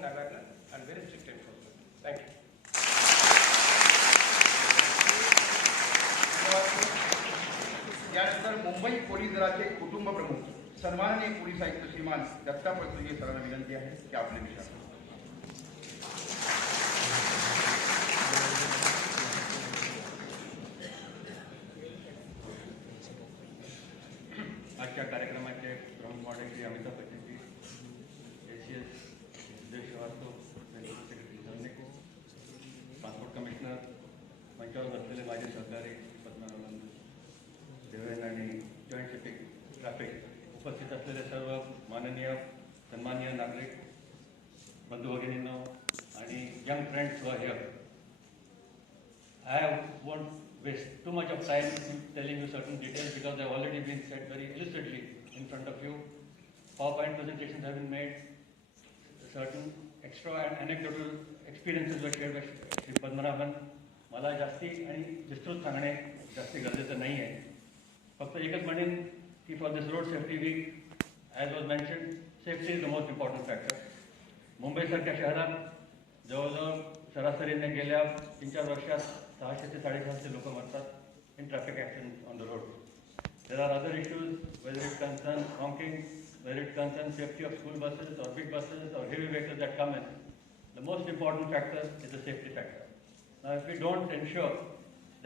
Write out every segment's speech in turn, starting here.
enforcement awareness and very strict enforcement. Thank you. यानंतर Mumbai police दलाचे कुटुंब प्रमुख सन्माननीय पोलीस आयुक्त श्रीमान दत्ता पळसुगे सरांना विनंती आहे की आपले विचार. आजच्या कार्यक्रमाचे प्रमुख मॉडेल श्री अमिताभ बच्चनजी, एसीएस उदय श्रीवास्तव, सेक्रेटरी सरनेक, पासपोर्ट कमिशनर, मंचावर बसलेले माझे सहकारी पद्मनाभन देवेन आणि जॉईंट सेक्रेटरी ट्रॅफिक, उपस्थित असलेले सर्व माननीय सन्माननीय नागरिक बंधू भगिनींनो आणि young friends who are here. I won't waste too much of time in telling you certain details because they have already been said very illustratively in front of you. PowerPoint presentations have been made. Certain extra and anecdotal experiences were shared by Shri Padmanabhan. मला जास्ती आणि विस्तृत सांगणे जास्ती गरजेचं नाही आहे. फक्त एकच म्हणेन की for this road safety week, as was mention, safety is the most important factor. मुंबईसारख्या शहरात जवळजवळ सरासरीने गेल्या 3-4 वर्षात 600 ते 650 लोक मरतात in traffic accidents on the road. There are other issues, whether it concern honking, whether it concerns safety of school buses or big buses or heavy vehicles that come in. The most important factor is the safety factor. Now, if we don't ensure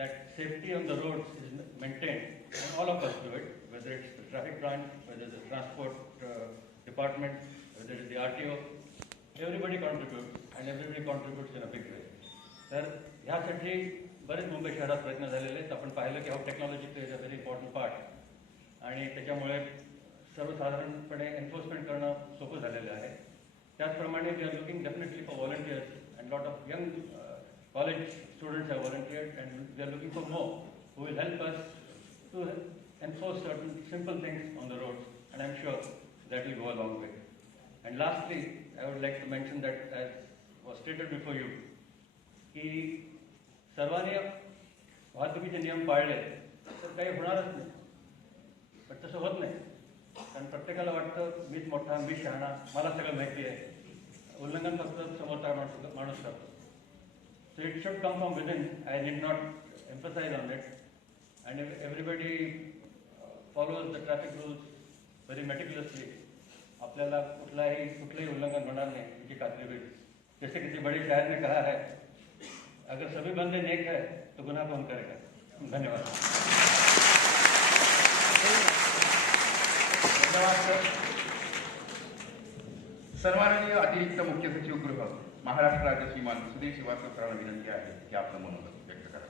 that safety on the roads is maintained, and all of us do it, whether it's the traffic branch, whether it's the transport department, whether it's the RTO, everybody contributes and everybody contributes in a big way. तर ह्यासाठी बरेच मुंबई शहरात प्रयत्न झालेले आहेत. आपण पाहिलं की how technology is a very important part आणि त्याच्यामुळे सर्वसाधारणपणे एन्फोर्समेंट करणं सोपं झालेलं आहे. त्याचप्रमाणे we are looking definitely for volunteers and lot of young college students have volunteered and we are looking for more who will help us to enforce certain simple things on the roads, and I'm sure that will go a long way. And lastly, I would like to mention that, as was stated before you, की सर्वांनी वाहतुकीचे नियम पाळले तर काही होणारच नाही, पण तसं होत नाही. कारण प्रत्येकाला वाटतं मीच मोठा, मीच शहाणा, मला सगळं माहिती आहे. उल्लंघन फक्त समोरचा माणूस करतो. So it should come from within. I need not emphasize on it. And if everybody follows the traffic rules very meticulously, आपल्याला कुठलंही उल्लंघन होणार नाही याची खात्री होईल. जैसे किसी बड़े शायर ने कहा है, अगर सभी बंदे नेक है तो गुनाह कौन करेगा. धन्यवाद. धन्यवाद सर. सन्माननीय अतिरिक्त मुख्य सचिव गृह महाराष्ट्र राज्य श्रीमान सुधीर श्रीवास्तव सरांना विनंती आहे की आपलं मनोगत व्यक्त करा.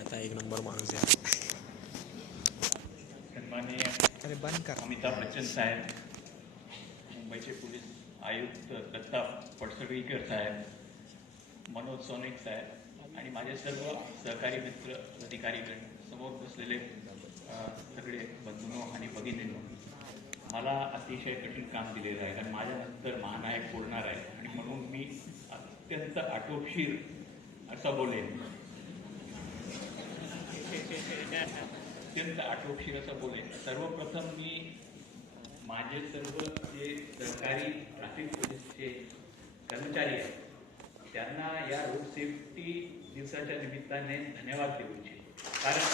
आता एक नंबर माणूस आहे. सन्माननीय अमिताभ बच्चन साहेब, मुंबईचे पोलीस आयुक्त दत्ता पळसुगेकर साहेब, मनोज सोनेक साहेब आणि माझे सर्व सहकारी मित्र अधिकारीगण, समोर बसलेले सगळे बंधूंनो आणि भगिनींनो, मला अतिशय कठीण काम दिलेलं आहे कारण माझ्यानंतर महानायक बोलणार आहे आणि म्हणून मी अत्यंत आटोपशीर असं बोलेन. अत्यंत आटोपशीर असं बोलेन. सर्वप्रथम मी माझे सर्व जे सरकारी ट्रॅफिक पोलीसचे कर्मचारी आहेत त्यांना या रोड सेफ्टी दिवसाच्या निमित्ताने धन्यवाद देऊ इच्छितो. कारण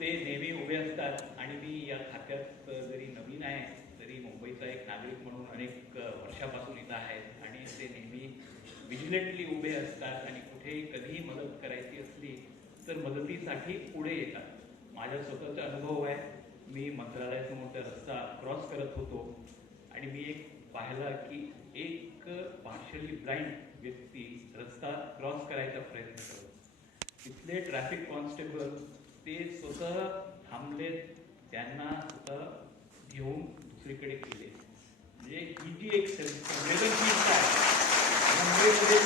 ते नेहमी उभे असतात आणि मी या खात्यात जरी नवीन आहे तरी मुंबईचा एक नागरिक म्हणून अनेक वर्षापासून इथं आहेत आणि ते नेहमी विजिलंटली उभे असतात आणि कुठेही कधीही मदत करायची असली तर मदतीसाठी पुढे येतात. माझा स्वतःचा अनुभव आहे. मी मंत्रालयासमोरचा रस्ता क्रॉस करत होतो आणि मी एक पाहिला की एक पार्शली ब्लाइंड व्यक्ती रस्ता क्रॉस करायचा प्रयत्न करतो. इथले ट्रॅफिक कॉन्स्टेबल ते स्वतः थांबले, त्यांना स्वतः घेऊन दुसरीकडे गेले. म्हणजे ही जी एक संवेदनशीलता आहे मुंबईमध्ये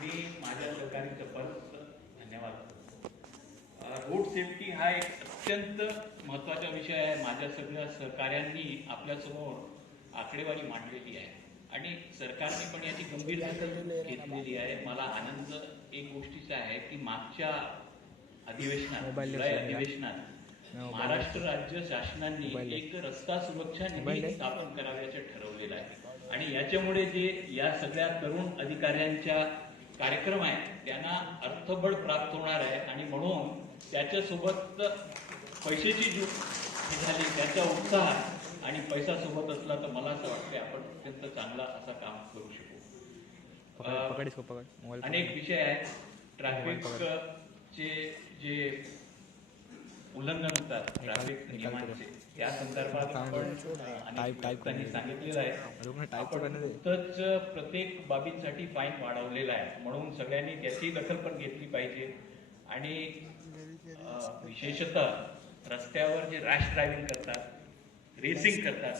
मी माझ्या सरकारचं परत धन्यवाद करतो. रोड सेफ्टी हा एक अत्यंत महत्त्वाचा विषय आहे. माझ्या सगळ्या सहकाऱ्यांनी आपल्यासमोर आकडेवारी मांडलेली आहे आणि सरकारने पण याची गंभीर दखल घेतलेली आहे. मला आनंद एक गोष्टीचा आहे की मागच्या अधिवेशनात, जुलै अधिवेशनात महाराष्ट्र राज्य शासनाने एक रस्ता सुरक्षा निधी स्थापन करावयाचे ठरवलेलं आहे आणि याच्यामुळे जे या सगळ्या तरुण अधिकाऱ्यांच्या कार्यक्रम आहेत त्यांना अर्थबळ प्राप्त होणार आहे आणि म्हणून त्याच्यासोबत पैशाची जी झाली त्याचा उत्साह आणि पैसा सोबत असला तर मला असं वाटतं आपण अत्यंत चांगला असा काम करू शकू. अनेक विषय आहेत. ट्रॅफिकचे जे उल्लंघन होतात ट्रॅफिक नियमांचे त्या संदर्भात आपण त्यांनी सांगितलेलं आहे. आपण नुकतंच प्रत्येक बाबींसाठी फाईन वाढवलेला आहे म्हणून सगळ्यांनी त्याची दखल पण घेतली पाहिजे आणि विशेषतः रस्त्यावर जे रॅश ड्रायव्हिंग करतात, रेसिंग करतात,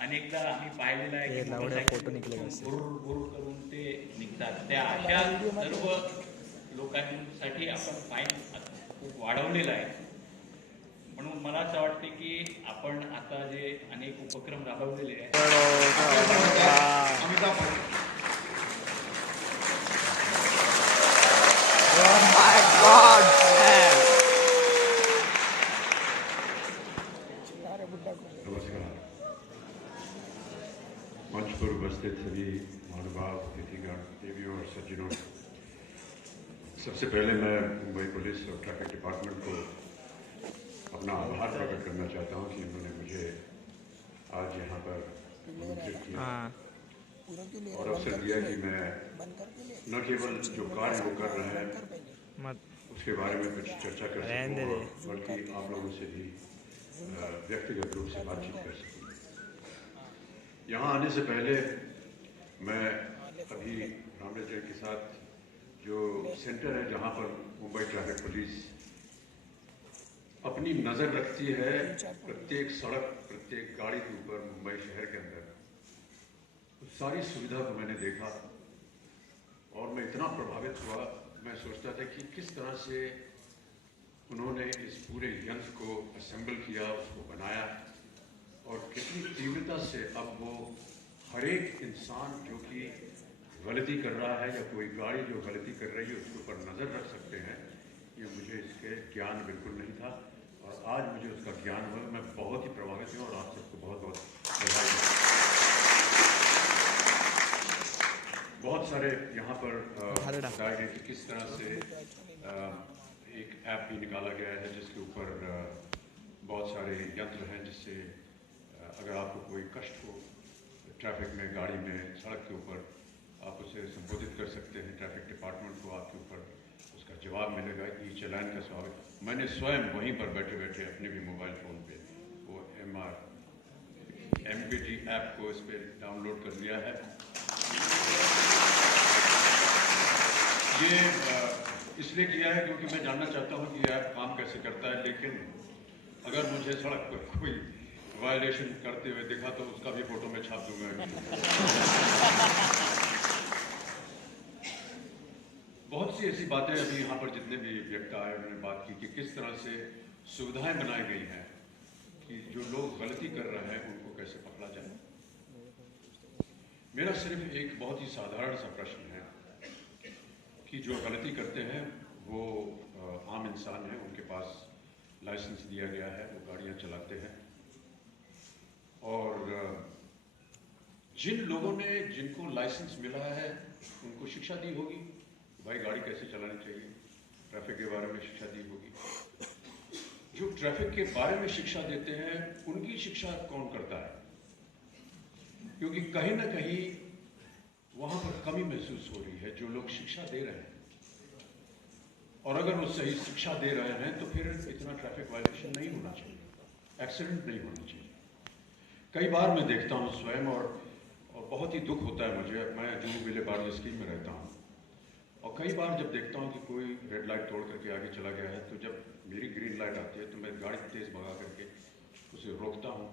अनेकदा आम्ही पाहिलेलं आहे की गुरुर करून ते निघतात. त्या अशा सर्व लोकांसाठी आपण फाईन खूप वाढवलेला आहे. म्हणून मला असं वाटते की आपण आता जे अनेक उपक्रम राबवलेले आहेत नमस्कार. मंच पर उपस्थित सभी महानुभाव, अतिथिगण, देवियों और सज्जनों, सबसे पहले मैं मुंबई पुलिस और ट्रैफिक डिपार्टमेंट को अपना आभार प्रकट करना चाहता हूं कि उन्होंने मुझे आज यहाँ पर आमंत्रित किया और अवसर दिया कि मैं न केवल जो कार्य वो कर रहे हैं उसके बारे में कुछ चर्चा कर सकूं बल्कि आप लोगों से भी व्यक्तिगत रूप से बातचीत कर सकूं. यहाँ आने से पहले मैं अभी रामराज जी के साथ जो सेंटर है जहाँ पर मुंबई ट्रैफिक पुलिस अपनी नज़र रखती है प्रत्येक सड़क, प्रत्येक गाड़ी के ऊपर मुंबई शहर के अंदर, उस सारी सुविधा को मैंने देखा और मैं इतना प्रभावित हुआ. मैं सोचता था कि किस तरह से उन्होंने इस पूरे यंत्र को असेंबल किया, उसको बनाया और कितनी तीव्रता से अब वो हर एक इंसान जो कि गलती कर रहा है या कोई गाड़ी जो गलती कर रही है उसके ऊपर नज़र रख सकते हैं. ये मुझे इसके ज्ञान बिल्कुल नहीं था और आज मुझे उसका ज्ञान हुआ. मैं बहुत ही प्रभावित हूँ और आप सबको बहुत बहुत बधाई. बहुत सारे यहाँ पर बताया गया कि किस तरह से एक ऐप भी निकाला गया है जिसके ऊपर बहुत सारे यंत्र हैं जिससे अगर आपको कोई कष्ट हो ट्रैफिक में, गाड़ी में, सड़क के ऊपर, आप उसे संबोधित कर सकते हैं. ट्रैफिक डिपार्टमेंट को आपके ऊपर उसका जवाब मिलेगा. ई चालान का स्वागत मैंने स्वयं वहीं पर बैठे बैठे अपने भी मोबाइल फ़ोन पे वो MPT ऐप को इस पर डाउनलोड कर लिया है. ये इसलिए किया है क्योंकि मैं जानना चाहता हूँ कि ये ऐप काम कैसे करता है. लेकिन अगर मुझे सड़क पर कोई वायलेशन करते हुए दिखा तो उसका भी फोटो मैं छाप दूंगा. बहुत सी ऐसी बातें अभी यहाँ पर जितने भी व्यक्ति आए उन्होंने बात की कि किस तरह से सुविधाएं बनाई गई हैं कि जो लोग गलती कर रहे हैं उनको कैसे पकड़ा जाए. मेरा सिर्फ एक बहुत ही साधारण सा प्रश्न है कि जो गलती करते हैं वो आम इंसान हैं, उनके पास लाइसेंस दिया गया है, वो गाड़ियाँ चलाते हैं और जिन लोगों ने जिनको लाइसेंस मिला है उनको शिक्षा दी होगी भाई गाड़ी कैसे चलानी चाहिए, ट्रैफिक के बारे में शिक्षा दी होगी. जो ट्रैफिक के बारे में शिक्षा देते हैं उनकी शिक्षा कौन करता है? क्योंकि कहीं ना कहीं वहाँ पर कमी महसूस हो रही है. जो लोग शिक्षा दे रहे हैं और अगर वो सही शिक्षा दे रहे हैं तो फिर इतना ट्रैफिक वायलेशन नहीं होना चाहिए, एक्सीडेंट नहीं होना चाहिए. कई बार मैं देखता हूँ स्वयं और बहुत ही दुख होता है मुझे. मैं जूहू विले बार स्कीम में रहता हूँ और कई बार जब देखता हूँ कि कोई रेड लाइट तोड़ करके आगे चला गया है तो जब मेरी ग्रीन लाइट आती है तो मैं गाड़ी तेज़ भगा करके उसे रोकता हूँ,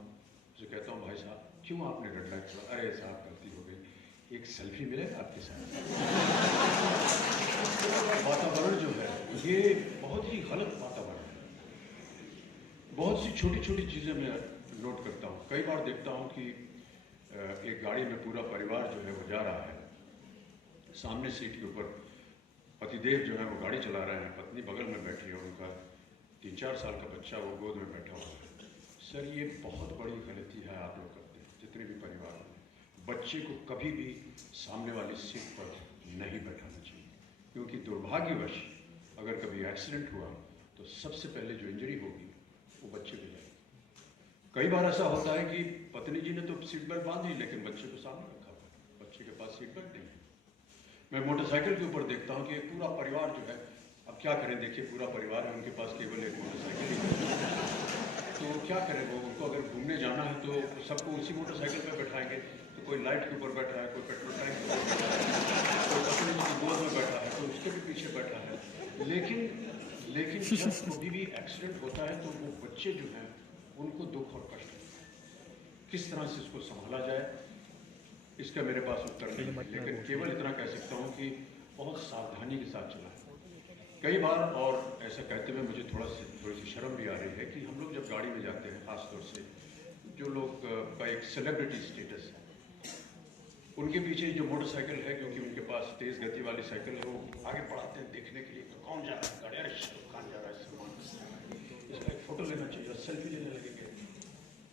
उसे कहता हूँ भाई साहब क्यों आपने रेड लाइट तोड़ा? अरे साहब गलती हो गई, एक सेल्फी मिलेगा आपके साथ. वातावरण जो है ये बहुत ही गलत वातावरण है. बहुत सी छोटी छोटी चीज़ें मैं नोट करता हूँ. कई बार देखता हूँ कि एक गाड़ी में पूरा परिवार जो है वो जा रहा है, सामने सीट के ऊपर पतिदेव जो है वो गाड़ी चला रहे हैं, पत्नी बगल में बैठी है और उनका 3-4 साल का बच्चा वो गोद में बैठा हुआ है। सर ये बहुत बड़ी गलती है आप लोग करते हैं, जितने भी परिवार में बच्चे को कभी भी सामने वाली सीट पर नहीं बैठाना चाहिए, क्योंकि दुर्भाग्यवश अगर कभी एक्सीडेंट हुआ तो सबसे पहले जो इंजरी होगी वो बच्चे को जाएगी। कई बार ऐसा होता है कि पत्नी जी ने तो सीट बेल्ट बांधी लेकिन बच्चे को सामने रखा हुआ है, बच्चे के पास सीट बेल्ट नहीं है। मैं मोटरसाइकिल के ऊपर देखता हूँ कि एक पूरा परिवार जो है, अब क्या करें, देखिए पूरा परिवार है, उनके पास केवल एक मोटरसाइकिल ही है, तो क्या करें वो, उनको अगर घूमने जाना है तो सबको उसी मोटरसाइकिल पर बैठाएंगे, तो कोई लाइट के ऊपर बैठा है, कोई पेट्रोल टैंक के ऊपर बैठा है, कोई पत्नी जी की गोद में बैठा है, कोई उसके भी पीछे बैठा है। लेकिन जब कभी भी एक्सीडेंट होता है तो वो बच्चे जो हैं उनको दुख और कष्ट होता है। किस तरह से इसको संभाला जाए इसका मेरे पास उत्तर नहीं है, लेकिन केवल इतना कह सकता हूँ कि बहुत सावधानी के साथ चलाएं। कई बार, और ऐसा कहते हुए मुझे थोड़ी सी शर्म भी आ रही है कि हम लोग जब गाड़ी में जाते हैं, खासतौर से जो लोग का एक सेलिब्रिटी स्टेटस है, उनके पीछे जो मोटरसाइकिल है, क्योंकि उनके पास तेज गति वाली साइकिल है, वो आगे बढ़ाते हैं देखने के लिए तो कौन जा रहा है, गाड़ी, अरे शाहरुख खान जा रहा है, सलमान इसका एक फोटो लेना चाहिए, सेल्फी लेने लगेंगे।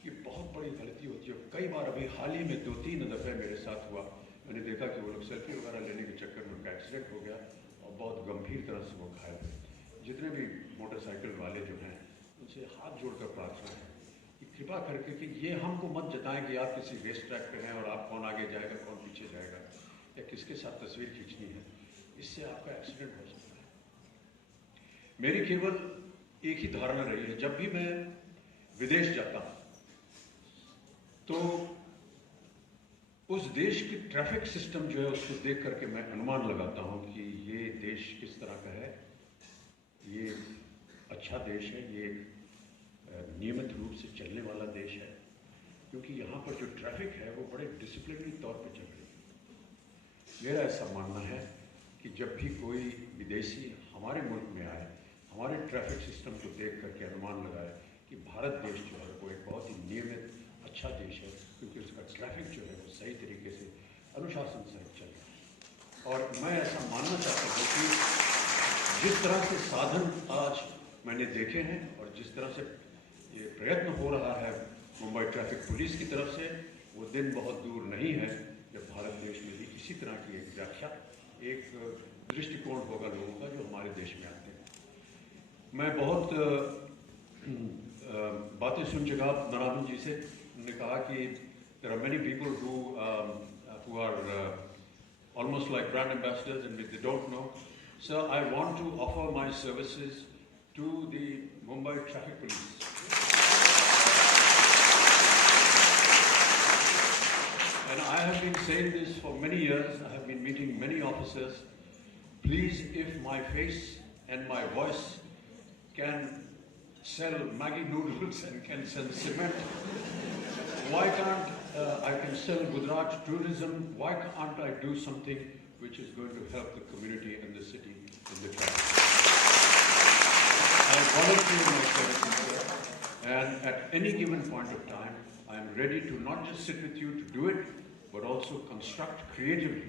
ये बहुत बड़ी गलती होती है। कई बार अभी हाल ही में 2-3 दफ़े मेरे साथ हुआ, मैंने देखा कि वो लोग सेल्फी वगैरह लेने के चक्कर में उनका एक्सीडेंट हो गया और बहुत गंभीर तरह से वो घायल हुए। जितने भी मोटरसाइकिल वाले जो हैं उनसे हाथ जोड़कर प्रार्थना है कि कृपा करके कि ये हमको मत जताएं कि आप किसी रेस ट्रैक पे हैं और आप कौन आगे जाएगा कौन पीछे जाएगा या किसके साथ तस्वीर खींचनी है, इससे आपका एक्सीडेंट हो सकता है। मेरी केवल एक ही धारणा रही है, जब भी मैं विदेश जाता हूँ तो उस देश की ट्रैफिक सिस्टम जो है उसको देख करके मैं अनुमान लगाता हूँ कि ये देश किस तरह का है, ये अच्छा देश है, ये नियमित रूप से चलने वाला देश है, क्योंकि यहाँ पर जो ट्रैफिक है वो बड़े डिसिप्लिनरी तौर पे चल रही है। मेरा ऐसा मानना है कि जब भी कोई विदेशी हमारे मुल्क में आए, हमारे ट्रैफिक सिस्टम को देख करके अनुमान लगाए कि भारत देश जो है वो एक बहुत ही नियमित अच्छा देश है, क्योंकि उसका ट्रैफिक जो है वो सही तरीके से अनुशासन सहित चल रहा है। और मैं ऐसा मानना चाहता हूँ कि जिस तरह से साधन आज मैंने देखे हैं और जिस तरह से ये प्रयत्न हो रहा है मुंबई ट्रैफिक पुलिस की तरफ से, वो दिन बहुत दूर नहीं है जब भारत देश में भी इसी तरह की एक व्याख्या, एक दृष्टिकोण होगा लोगों का जो हमारे देश में आते हैं। मैं बहुत बातें सुन चुका नरामन जी से, उन्होंने कहा कि there are many people who are almost like brand ambassadors and they don't know. So I want to offer my services to the Mumbai Traffic Police. And I have been saying this for many years. I have been meeting many officers. Please, if my face and my voice can sell Maggi noodles and can sell cement, why can't I can sell Gujarat tourism? Why can't I do something which is going to help the community and the city in the traffic? I volunteer my services, and at any given point of time, I am ready to not just sit with you to do it, but also construct creatively.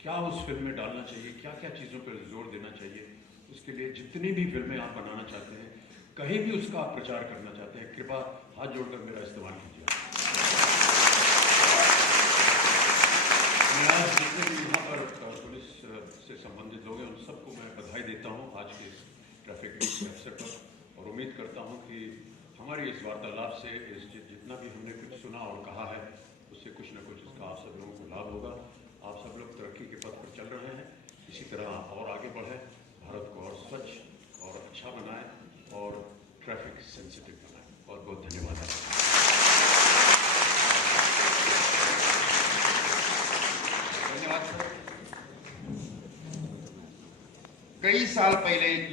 क्या उस film में डालना चाहिए, क्या क्या चीज़ों पर जोर देना चाहिए, उसके लिए जितनी भी फिल्में आप बनाना चाहते हैं, कहीं भी उसका आप प्रचार करना चाहते हैं, कृपया हाथ जोड़कर मेरा इस्तेमाल कीजिए। मैं आज जितने भी यहाँ पर पुलिस से संबंधित लोग हैं उन सबको मैं बधाई देता हूँ आज के इस ट्रैफिक के अवसर पर, और उम्मीद करता हूँ कि हमारी इस वार्तालाप से जितना भी हमने कुछ सुना और कहा है उससे कुछ न कुछ इसका आप सब लोगों को लाभ होगा। आप सब लोग तरक्की के पथ पर चल रहे हैं, इसी तरह और आगे बढ़े, भारत को और स्वच्छ और अच्छा बनाए और ट्रैफिक सेंसिटिव बनाए। बहुत बहुत धन्यवाद। धन्यवाद। कई साल पहले एक